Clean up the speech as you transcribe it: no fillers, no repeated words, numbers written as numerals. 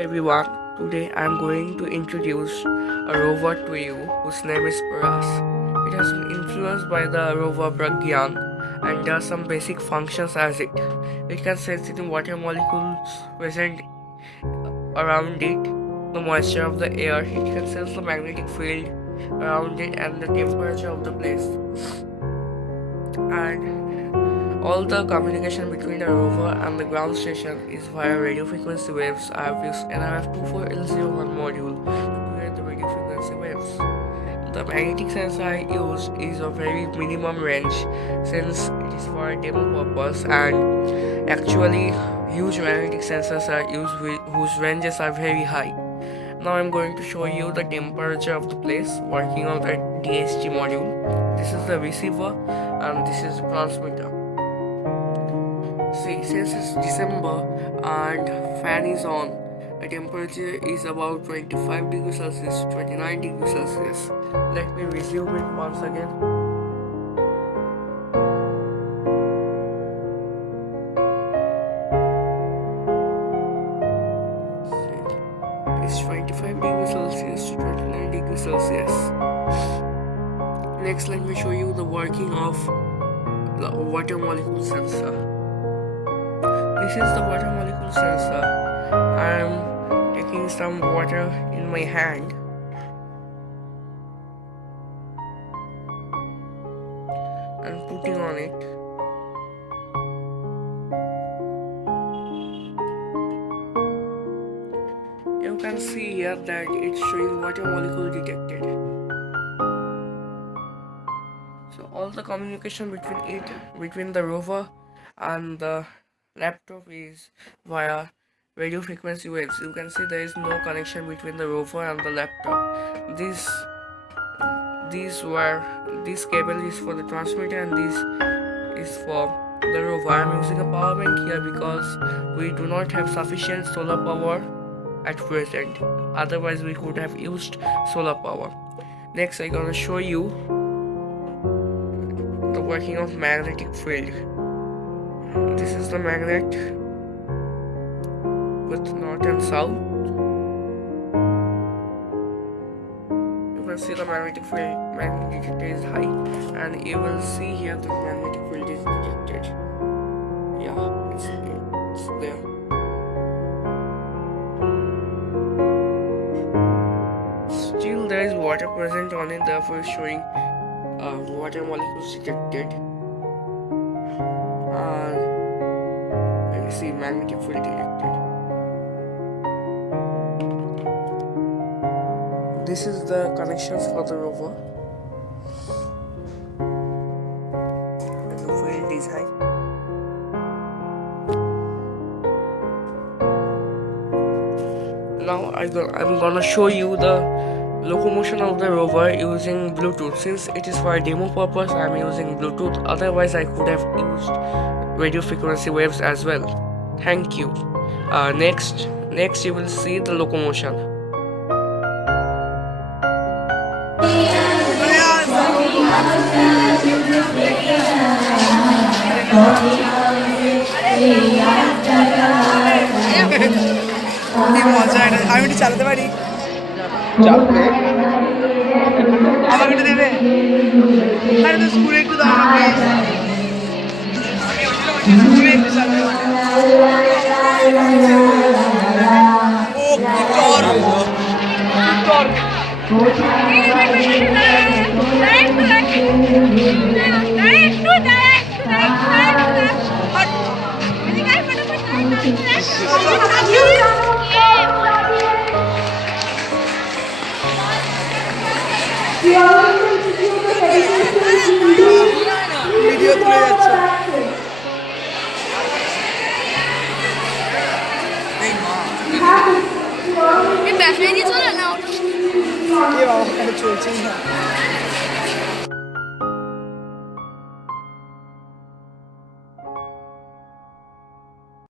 everyone, today I am going to introduce a rover to you whose name is Prayas. It has been influenced by the rover Pragyan and does some basic functions as it. It can sense the water molecules present around it, the moisture of the air, it can sense the magnetic field around it and the temperature of the place. And all the communication between the rover and the ground station is via radio frequency waves. I have used NRF24L01 module to create the radio frequency waves. The magnetic sensor I use is of very minimum range since it is for a demo purpose, and actually huge magnetic sensors are used whose ranges are very high. Now I'm going to show you the temperature of the place working on the DHT module. This is the receiver and this is the transmitter. See, since it's December and fan is on, the temperature is about 25 degrees Celsius, 29 degrees Celsius. Let me resume it once again. See, it's 25 degrees Celsius, 29 degrees Celsius. Next, let me show you the working of the water molecule sensor. This is the water molecule sensor. I am taking some water in my hand and putting on it. You can see here that it's showing water molecule detected. So all the communication between the rover and the laptop is via radio frequency waves. You can see there is no connection between the rover and the laptop. This cable is for the transmitter and this is for the rover. I am using a power bank here because we do not have sufficient solar power at present. Otherwise we could have used solar power. Next I'm gonna show you the working of magnetic field. This is the magnet with north and south. You can see the magnetic detector is high, and you will see here the magnetic field is detected. Yeah, it's there. Still there is water present on it, therefore it's showing water molecules detected. And you see magnetic field detected. This is the connections for the rover. And the field is high. Now I'm gonna show you the locomotion of the rover using Bluetooth. Since it is for a demo purpose, I am using Bluetooth. Otherwise I could have used radio frequency waves as well. Thank you. Next you will see the locomotion. আমি একটু চালাতে পারি? চালাতে আমাকে একটু দেবে? আরে তো স্কুলে একটু দাও না প্লিজ। আমি স্কুলে একটু চালাতে পারি। ও কি টর্ক, কি টর্ক। ভিডিও তুলে যাচ্ছে। এই ব্যাটারি দিয়ে চলে না? চলছেই না।